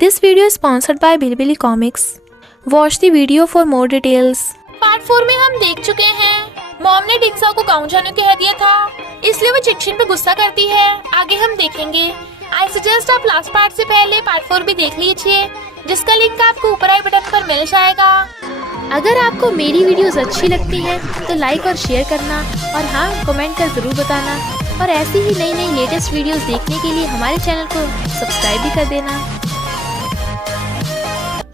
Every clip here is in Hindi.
This video is sponsored by Bilibili Comics. Watch the video for more details. Part 4 में हम देख चुके हैं मॉम ने डिंगसाओ को गाँव जाने को कह दिया था, इसलिए वो चिंगशिन पे गुस्सा करती है। आगे हम देखेंगे। आई सजेस्ट आप लास्ट पार्ट से पहले पार्ट 4 भी देख लीजिए, जिसका लिंक आपको ऊपर आई बटन पर मिल जाएगा। अगर आपको मेरी वीडियोस अच्छी लगती है तो लाइक और शेयर करना और हाँ कमेंट कर जरूर बताना और ऐसी ही नई नई लेटेस्ट वीडियोस देखने के लिए हमारे चैनल को सब्सक्राइब भी कर देना।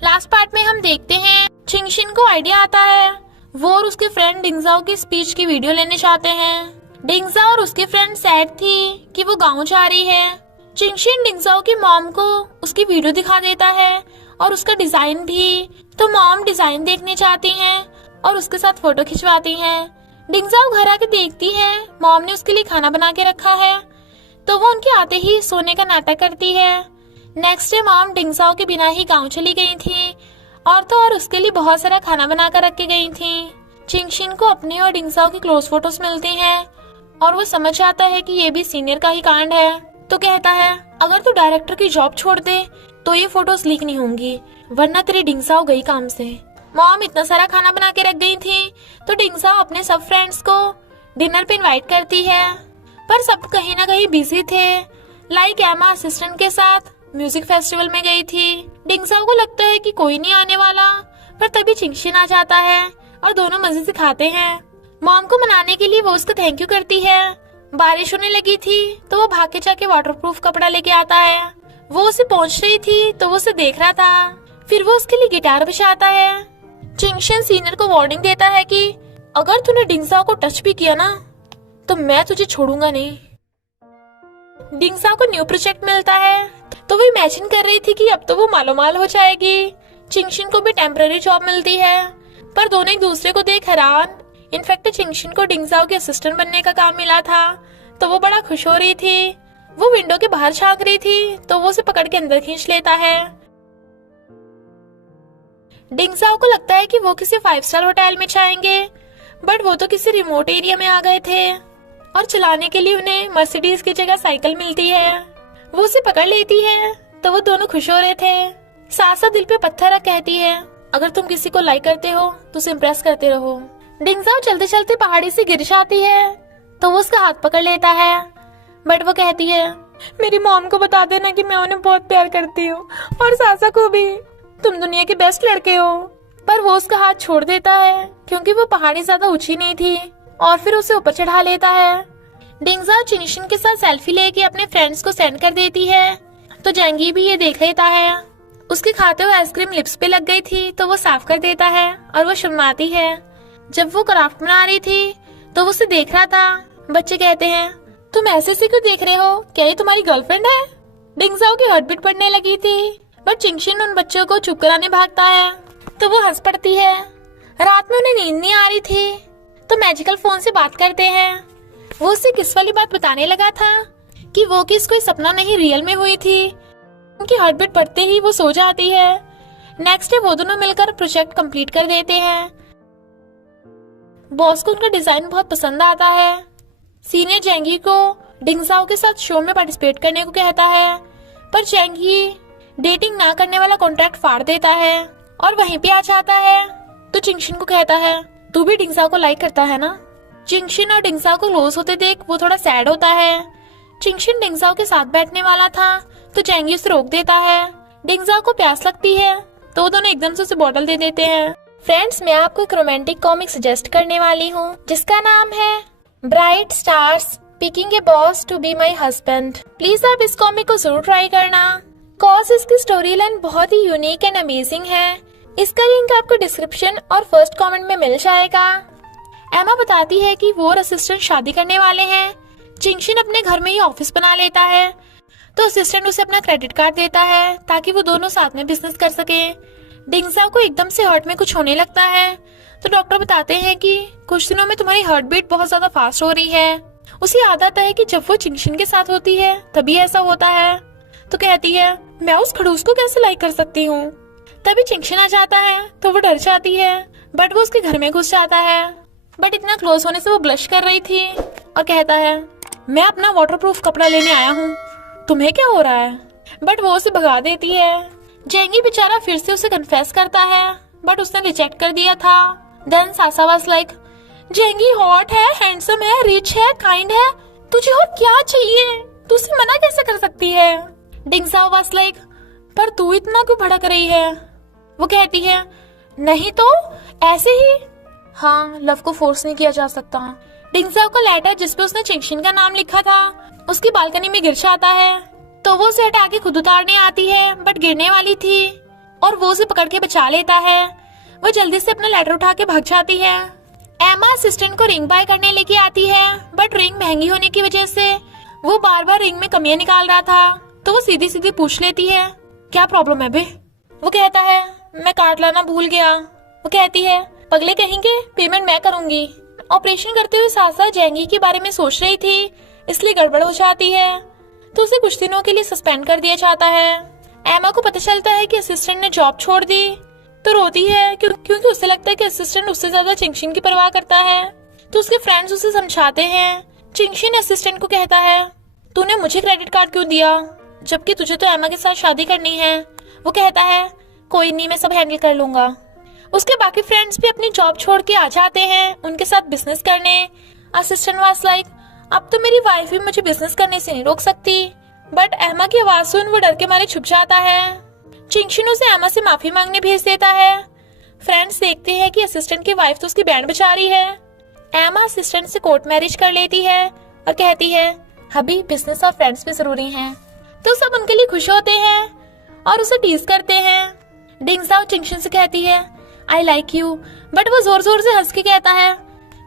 लास्ट पार्ट में हम देखते हैं चिंगशिन को आइडिया आता है, वो और उसके फ्रेंड डिंगजाओ की स्पीच की वीडियो लेने चाहते हैं। डिंगजाओ और उसकी फ्रेंड सैड थी कि वो गाँव जा रही है। चिंगशिन डिंगजाओ की मॉम को उसकी वीडियो दिखा देता है और उसका डिजाइन भी, तो मॉम डिजाइन देखने चाहती हैं और उसके साथ फोटो खिंचवाती हैं। डिंगजाओ घर आके देखती है मॉम ने उसके लिए खाना बना के रखा है, तो वो उनके आते ही सोने का नाटक करती है। नेक्स्ट डे मॉम डिंगजाओ के बिना ही गांव चली गई थी और तो और उसके लिए बहुत सारा खाना बना कर रख के गई थी। चिंगशिन को अपने और डिंगजाओ की क्लोज फोटोज मिलती हैं और वो समझ आता है कि ये भी सीनियर का ही कांड है, तो कहता है अगर तू डायरेक्टर की जॉब छोड़ दे तो ये फोटोज लीक नहीं होंगी, वरना तेरी डिंगजाओ गई काम से। मॉम इतना सारा खाना बना के रख गई थी, तो डिंगजाओ अपने सब फ्रेंड्स को डिनर पे इनवाइट करती है, पर सब कहीं ना कहीं बिजी थे। लाइक एमा असिस्टेंट के साथ म्यूजिक फेस्टिवल में गई थी। डिंगजाओ को लगता है कि कोई नहीं आने वाला, पर तभी चिंगशिन आ जाता है और दोनों मजे से खाते हैं। मॉम को मनाने के लिए वो उसको थैंक यू करती है। बारिश होने लगी थी तो वो भाग के जाके वाटरप्रूफ कपड़ा लेके आता है। वो उसे पहुंच रही थी तो वो उसे देख रहा था, फिर वो उसके लिए गिटार बजाता है। चिंगशिन सीनियर को वार्निंग देता है कि अगर तूने डिंगजाओ को टच भी किया ना तो मैं तुझे छोड़ूंगा नहीं। डिंगजाओ को न्यू प्रोजेक्ट मिलता है, तो वो इमेजिन कर रही थी कि अब तो वो मालोमाल हो जाएगी। चिंगशिन को भी टेम्पररी जॉब मिलती है, पर दोनों एक दूसरे को देख हैरान। इनफैक्ट चिंगशिन को डिंगजाओ के असिस्टेंट बनने का काम मिला था, तो वो बड़ा खुश हो रही थी। वो विंडो के बाहर झांक रही थी, तो वो उसे पकड़ के अंदर खींच लेता है। डिंगजाओ को लगता है कि वो किसी 5 स्टार होटल में जाएंगे, बट वो तो किसी रिमोट एरिया में आ गए थे और चलाने के लिए उन्हें मर्सिडीज की जगह साइकिल मिलती है। वो उसे पकड़ लेती है, तो वो दोनों खुश हो रहे थे। साथ साथ दिल पे पत्थर रख कहती है अगर तुम किसी को लाइक करते हो तो उसे इम्प्रेस करते रहो। डिंगजाओ चलते चलते पहाड़ी से गिर जाती है, तो वो उसका हाथ पकड़ लेता है, बट वो कहती है मेरी मॉम को बता देना कि मैं उन्हें बहुत प्यार करती हूँ और सासा को भी, तुम दुनिया के बेस्ट लड़के हो। पर वो उसका हाथ छोड़ देता है क्योंकि वो पहाड़ी ज्यादा ऊंची नहीं थी और फिर उसे ऊपर चढ़ा लेता है। डिंगजाओ चिंगशिन के साथ सेल्फी लेके अपने फ्रेंड्स को सेंड कर देती है, तो जेंगी भी ये देख लेता है। उसके खाते हुए आइसक्रीम लिप्स पे लग गई थी, तो वो साफ कर देता है और वो शर्माती है। जब वो क्राफ्ट बना रही थी तो वो उसे देख रहा था। बच्चे कहते हैं तुम ऐसे से क्यों देख रहे हो, क्या ये तुम्हारी गर्लफ्रेंड है? डिंगजाओ की हार्ट बीट पड़ने लगी थी, बट चिंगशिन उन बच्चों को चुप कराने भागता है, तो वो हंस पड़ती है। रात में उन्हें नींद नहीं आ रही थी, तो मैजिकल फोन से बात करते हैं। वो उसे किस वाली बात बताने लगा था कि वो किस कोई सपना नहीं रियल में हुई थी। उनकी हार्ट बीट बढ़ते ही वो सो जाती है। नेक्स्ट डे वो दोनों मिलकर प्रोजेक्ट कंप्लीट कर देते हैं। बॉस को उनका डिजाइन बहुत पसंद आता है। सीनियर जेंगी को डिंगजाओ के साथ शो में पार्टिसिपेट करने को कहता है, पर जेंगी डेटिंग ना करने वाला कॉन्ट्रैक्ट फाड़ देता है और वहीं पे आ जाता है। तो चिंगशिन को कहता है तू भी डिंगजाओ को लाइक करता है ना? चिंगशिन और डिंगजाओ को क्लोज होते देख वो थोड़ा सैड होता है। चिंगशिन डिंगजाओ के साथ बैठने वाला था, तो जेंगी उसे रोक देता है। डिंगजाओ को प्यास लगती है, तो वो दोनों एकदम से उसे बॉटल दे देते हैं। फ्रेंड्स, मैं आपको एक रोमांटिक कॉमिक सजेस्ट करने वाली हूँ, जिसका नाम है bright stars picking a boss to be my husband. Please आप इस कॉमिक को जरूर ट्राई करना, कॉज इसकी स्टोरी लाइन बहुत ही यूनिक एंड अमेजिंग है। इसका लिंक आपको डिस्क्रिप्शन और फर्स्ट कमेंट में मिल जाएगा। एमा बताती है कि वो और असिस्टेंट शादी करने वाले हैं। चिंगशिन अपने घर में ही ऑफिस बना लेता है, तो असिस्टेंट उसे अपना क्रेडिट कार्ड देता है ताकि वो दोनों साथ में बिजनेस कर सके। डिंगजाओ को एकदम से हार्ट में कुछ होने लगता है, तो डॉक्टर बताते हैं कि कुछ दिनों में तुम्हारी हार्ट बीट बहुत ज्यादा फास्ट हो रही है। उसे याद आता है कि जब वो चिंगशिन के साथ होती है तभी ऐसा होता है, तो कहती है मैं उस खड़ूस को कैसे लाइक कर सकती हूँ। तभी चिंगशिन आ जाता है, तो वो डर जाती है, बट वो उसके घर में घुस जाता है। बट इतना क्लोज होने से वो ब्लश कर रही थी और कहता है मैं अपना वाटरप्रूफ कपड़ा लेने आया हूँ, तुम्हें क्या हो रहा है? बट वो उसे भगा देती है। जेंगी बेचारा फिर से उसे कन्फेस करता है, बट उसने रिजेक्ट कर दिया था। Then Sasa was like, जेंगी hot है, हैंडसम है, रिच है, काइंड है, तुझे और क्या चाहिए? तू उसे मना कैसे कर सकती है? डिंगजाओ वाज लाइक, पर तू इतना क्यों भड़क रही है? वो कहती है, नहीं तो ऐसे ही। हाँ, लव को फोर्स नहीं किया जा सकता। डिंगजाओ का लेटर जिसपे उसने चिंगशिन का नाम लिखा था उसकी बालकनी में गिर जाता है, तो वो उसे हटा के खुद उतारने आती है, बट गिरने वाली थी और वो उसे पकड़ के बचा लेता है। वो जल्दी से अपना लेटर उठा के भाग जाती है। एमा असिस्टेंट को रिंग बाय करने लेके आती है, बट रिंग महंगी होने की वजह से वो बार बार रिंग में कमियां निकाल रहा था, तो वो सीधी सीधी पूछ लेती है, क्या प्रॉब्लम है बे? वो कहता है, मैं कार्ड लाना भूल गया। वो कहती है, पगले कहेंगे, पेमेंट मैं करूंगी। ऑपरेशन करते हुए सासा जेंगी के बारे में सोच रही थी, इसलिए गड़बड़ हो जाती है, तो उसे कुछ दिनों के लिए सस्पेंड कर दिया जाता है। एमा को पता चलता है कि असिस्टेंट ने जॉब छोड़ दी, तो रोती है क्योंकि उसे लगता है कि असिस्टेंट उससे ज्यादा चिंगशिन की परवाह करता है। तो उसके फ्रेंड्स उसे समझाते हैं। चिंगशिन असिस्टेंट को कहता है, तूने मुझे क्रेडिट कार्ड क्यों दिया, जबकि तुझे तो एमा के साथ शादी करनी है। वो कहता है, कोई नहीं, मैं सब हैंडल कर लूंगा। उसके बाकी फ्रेंड्स भी अपनी जॉब छोड़ के आ जाते हैं उनके साथ बिजनेस करने। असिस्टेंट वाज लाइक, अब तो मेरी वाइफ भी मुझे बिजनेस करने से नहीं रोक सकती, बट एमा की आवाज सुन वो डर के मारे छुप जाता है। चिंगशिन उसे एमा से माफी मांगने भेज देता है। फ्रेंड्स देखते हैं कि असिस्टेंट की वाइफ तो उसकी बैंड बजा रही है। एमा असिस्टेंट से कोर्ट मैरिज कर लेती है और कहती है, अभी बिजनेस और फ्रेंड्स भी जरूरी हैं। तो सब उनके लिए खुश होते हैं और उसे टीज करते हैं। डिंगजाओ चिंगशिन से कहती है, आई लाइक यू, बट वो जोर जोर से हंस के कहता है,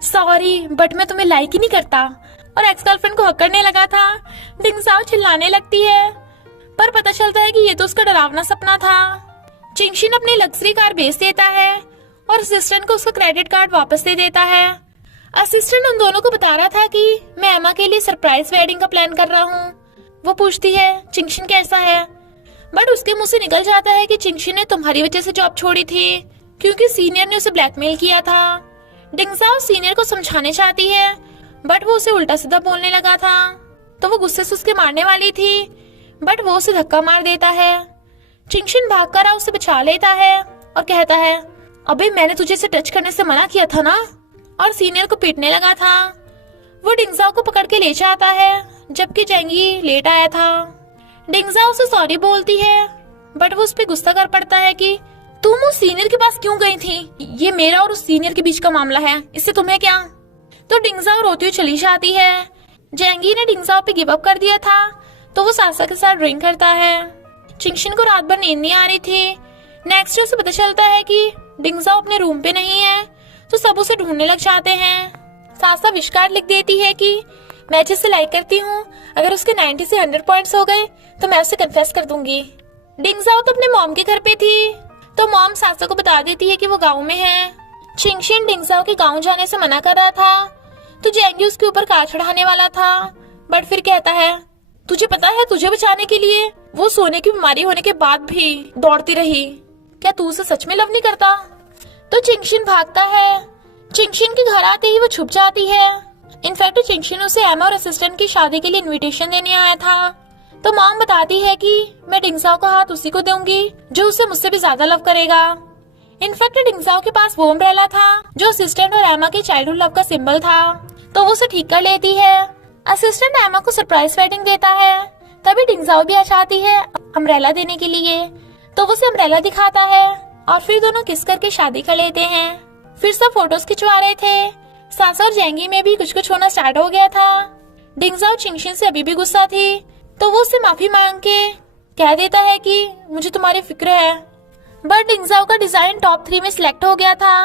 सॉरी बट मैं तुम्हें लाइक ही नहीं करता, और एक्स गर्लफ्रेंड को हक करने लगा था। डिंगजाओ चिल्लाने लगती है, पर पता चलता है कि ये तो उसका डरावना सपना था। चिंगशिन अपनी लग्जरी कार बेच देता है और असिस्टेंट को उसका क्रेडिट कार्ड वापस दे देता है। असिस्टेंट उन दोनों को बता रहा था कि मैं एमा के लिए सरप्राइज वेडिंग का प्लान कर रहा हूँ। वो पूछती है, चिंगशिन कैसा है, बट उसके मुंह से निकल जाता है कि चिंगशिन ने तुम्हारी वजह से जॉब छोड़ी थी, क्योंकि सीनियर ने उसे ब्लैकमेल किया था। डिंगजाओ सीनियर को समझाने चाहती है, बट वो उसे उल्टा सीधा बोलने लगा था, तो वो गुस्से से उसके मारने वाली थी, बट वो उसे धक्का मार देता है। चिंगशिन भागकर उसे बचा लेता है और कहता है, अबे मैंने तुझे इसे टच करने से मना किया था ना, और सीनियर को पीटने लगा था। वो डिंगजाओ को पकड़ के ले जाता है, जबकि जेंगी लेट आया था। डिंगजाओ उसे सॉरी बोलती है, बट वो उस पर गुस्सा कर पड़ता है कि तुम उस सीनियर के पास क्यों गई थी, ये मेरा और उस सीनियर के बीच का मामला है, इससे तुम्हें क्या। तो डिंगजाओ रोती हुई चली जाती है। जेंगी ने डिंगजाओ पे गिव अप कर दिया था, तो वो सासा के साथ ड्रिंक करता है। चिंगशिन को रात भर नींद नहीं आ रही थी। नेक्स्ट डे उसे पता चलता है कि डिंगजाओ अपने रूम पे नहीं है, तो सब उसे ढूंढने लग जाते हैं। सासा विश कार्ड लिख देती है कि मैं जिसे लाइक करती हूँ, अगर उसके 90 से 100 पॉइंट्स हो गए तो मैं उसे कन्फेस कर दूंगी। डिंगजाओ तो अपने मॉम के घर पे थी, तो मॉम सासा को बता देती है कि वो गाँव में है। चिंगशिन डिंगजाओ के गाँव जाने से मना कर रहा था, तो जेंगी उसके ऊपर कार चढ़ाने वाला था, बट फिर कहता है, तुझे पता है तुझे बचाने के लिए वो सोने की बीमारी होने के बाद भी दौड़ती रही, क्या तू उसे सच में लव नहीं करता। तो चिंगशिन भागता है। चिंगशिन के घर आते ही वो छुप जाती है। इनफैक्ट चिंगशिन उसे एमा और असिस्टेंट की शादी के लिए इनविटेशन देने आया था, तो मॉम बताती है कि मैं डिंगजाओ का हाथ उसी को दूंगी जो उसे मुझसे भी ज्यादा लव करेगा। इनफैक्ट डिंगजाओ के पास वो अम्ब्रेला था जो असिस्टेंट और एमा के चाइल्डहुड लव का सिंबल था, तो वो उसे ठीक कर लेती है। असिस्टेंट एमा को सरप्राइज वेडिंग देता है, तभी डिंगजाओ भी आ जाती है अम्ब्रेला देने के लिए, तो वो उसे अम्ब्रेला दिखाता है और फिर दोनों किस करके शादी कर लेते हैं। फिर सब फोटोज खिंचवा रहे थे। सासा और जेंगी में भी कुछ कुछ होना स्टार्ट हो गया था। डिंगजाओ चिंगशिन से अभी भी गुस्सा थी, तो वो उससे माफी मांग के कह देता है कि मुझे तुम्हारी फिक्र है। बट डिंगजाओ का डिजाइन टॉप 3 में सिलेक्ट हो गया था,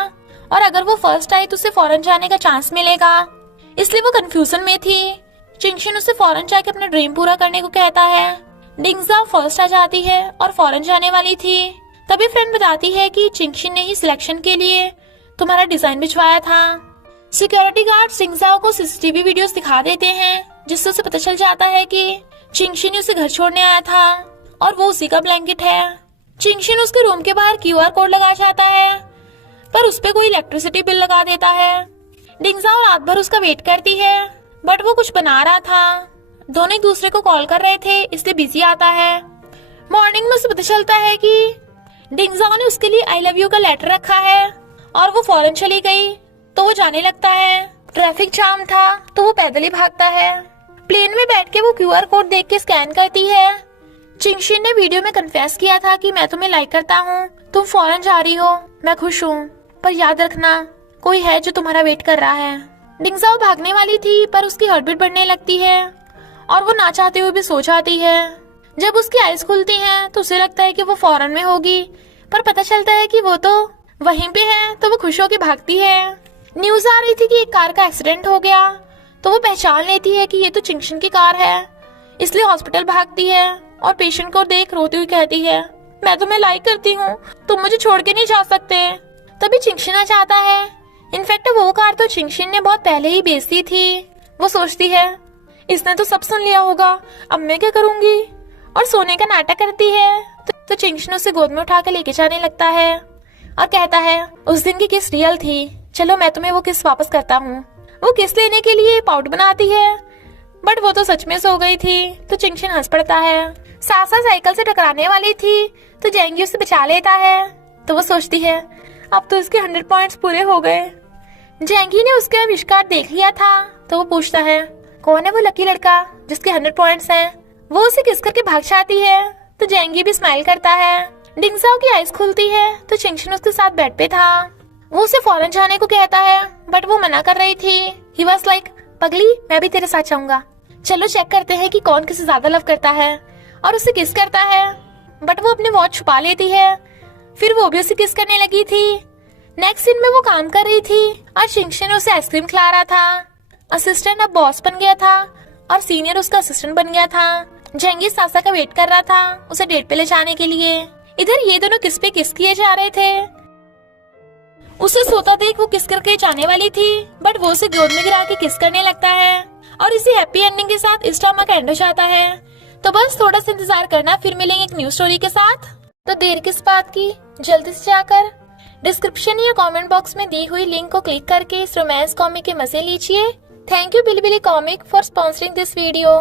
और अगर वो फर्स्ट आई तो उसे फॉरेन जाने का चांस मिलेगा, इसलिए वो कंफ्यूजन में थी। चिंगशिन उसे फॉरेन जाके अपना ड्रीम पूरा करने को कहता है। डिंगजाओ फर्स्ट आ जाती है और फॉरेन जाने वाली थी, तभी फ्रेंड बताती है कि चिंगशिन ने ही सिलेक्शन के लिए तुम्हारा डिजाइन भिजवाया था। सिक्योरिटी गार्ड डिंगजाओ को सीसीटीवी वीडियोस दिखा देते हैं, जिससे उसे पता चल जाता है कि चिंगशिन उसे घर छोड़ने आया था और वो उसी का ब्लैंकेट है। चिंगशिन उसके रूम के बाहर QR कोड लगा जाता है, पर उस पे कोई इलेक्ट्रिसिटी बिल लगा देता है। डिंगजाओ रात भर उसका वेट करती है, बट वो कुछ बना रहा था। दोनों एक दूसरे को कॉल कर रहे थे, इसलिए बिजी आता है। मॉर्निंग में उसे पता चलता है कि डिंगजाओ ने उसके लिए आई लव यू का लेटर रखा है और वो फौरन चली गई। तो वो जाने लगता है। ट्रैफिक जाम था तो वो पैदल ही भागता है। प्लेन में बैठ के वो QR कोड देख के स्कैन करती है। चिंगशिन ने वीडियो में कन्फेस किया था कि मैं तुम्हें लाइक करता हूँ, तुम फौरन जा रही हो, मैं खुश हूँ, पर याद रखना कोई है जो तुम्हारा वेट कर रहा है। डिंगजाओ भागने वाली थी पर उसकी हार्टबीट बढ़ने लगती है और वो ना चाहते हुए भी सो जाती है। जब उसकी आईज खुलती हैं तो उसे लगता है कि वो फौरन में होगी, पर पता चलता है कि वो तो वहीं पे है। तो वो खुश होकर भागती है। न्यूज आ रही थी कि एक कार का एक्सीडेंट हो गया, तो वो पहचान लेती है कि ये तो चिंगशिन की कार है, इसलिए हॉस्पिटल भागती है और पेशेंट को देख रोती हुई कहती है, मैं तुम्हें लाइक करती हूँ, तुम मुझे छोड़ के नहीं जा सकते। तभी चिंगशिन आ जाता है। इनफैक्ट वो कार तो चिंगशिन ने बहुत पहले ही बेच दी थी। वो सोचती है इसने तो सब सुन लिया होगा, अब मैं क्या करूंगी, और सोने का नाटक करती है। तो चिंगशिन उसे गोद में उठा के लेके जाने लगता है और कहता है उस दिन की किस रियल थी, चलो मैं तुम्हें वो किस वापस करता हूँ। वो किस लेने के लिए पाउट बनाती है, बट वो तो सच में सो गई थी। तो चिंगशिन हंस पड़ता है। सासा साइकिल से टकराने वाली थी तो जेंगी उसे बचा लेता है। तो वो सोचती है अब तो इसके 100 पॉइंट्स पूरे हो गए। जेंगी ने उसके आविष्कार देख लिया था तो वो पूछता है कौन है वो लकी लड़का जिसके 100 पॉइंट्स हैं। वो उसे किस करके भाग जाती है तो जेंगी भी स्माइल करता है। डिंगजाओ की आइज खुलती है तो चिंगशिन उसके साथ बेड पे था। वो उसे फौरन जाने को कहता है बट वो मना कर रही थी। ही वाज लाइक पगली मैं भी तेरे साथ जाऊंगा, चलो चेक करते हैं कि कौन किसे ज्यादा लव करता है, और उसे किस करता है। बट वो अपने वॉच छुपा लेती है। फिर वो भी उसे किस करने लगी थी। नेक्स्ट सीन में वो काम कर रही थी और चिंगशिन उसे आइसक्रीम खिला रहा था। असिस्टेंट अब बॉस बन गया था और सीनियर उसका असिस्टेंट बन गया था। जेंगी सासा का वेट कर रहा था उसे डेट पे ले जाने के लिए। इधर ये दोनों किस पे किस किए जा रहे थे। उसे सोता देख वो किस करके जाने वाली थी, बट वो उसे गोद में गिरा के किस करने लगता है और इसी हैप्पी एंडिंग के साथ इस ड्रामा का एंड हो जाता है। तो बस थोड़ा सा इंतजार करना, फिर मिलेंगे एक न्यू स्टोरी के साथ। तो देर किस बात की, जल्दी से जाकर डिस्क्रिप्शन या कमेंट बॉक्स में दी हुई लिंक को क्लिक करके इस रोमांस कॉमिक के मजे लीजिए। Thank you Billy Billy comic for sponsoring this video.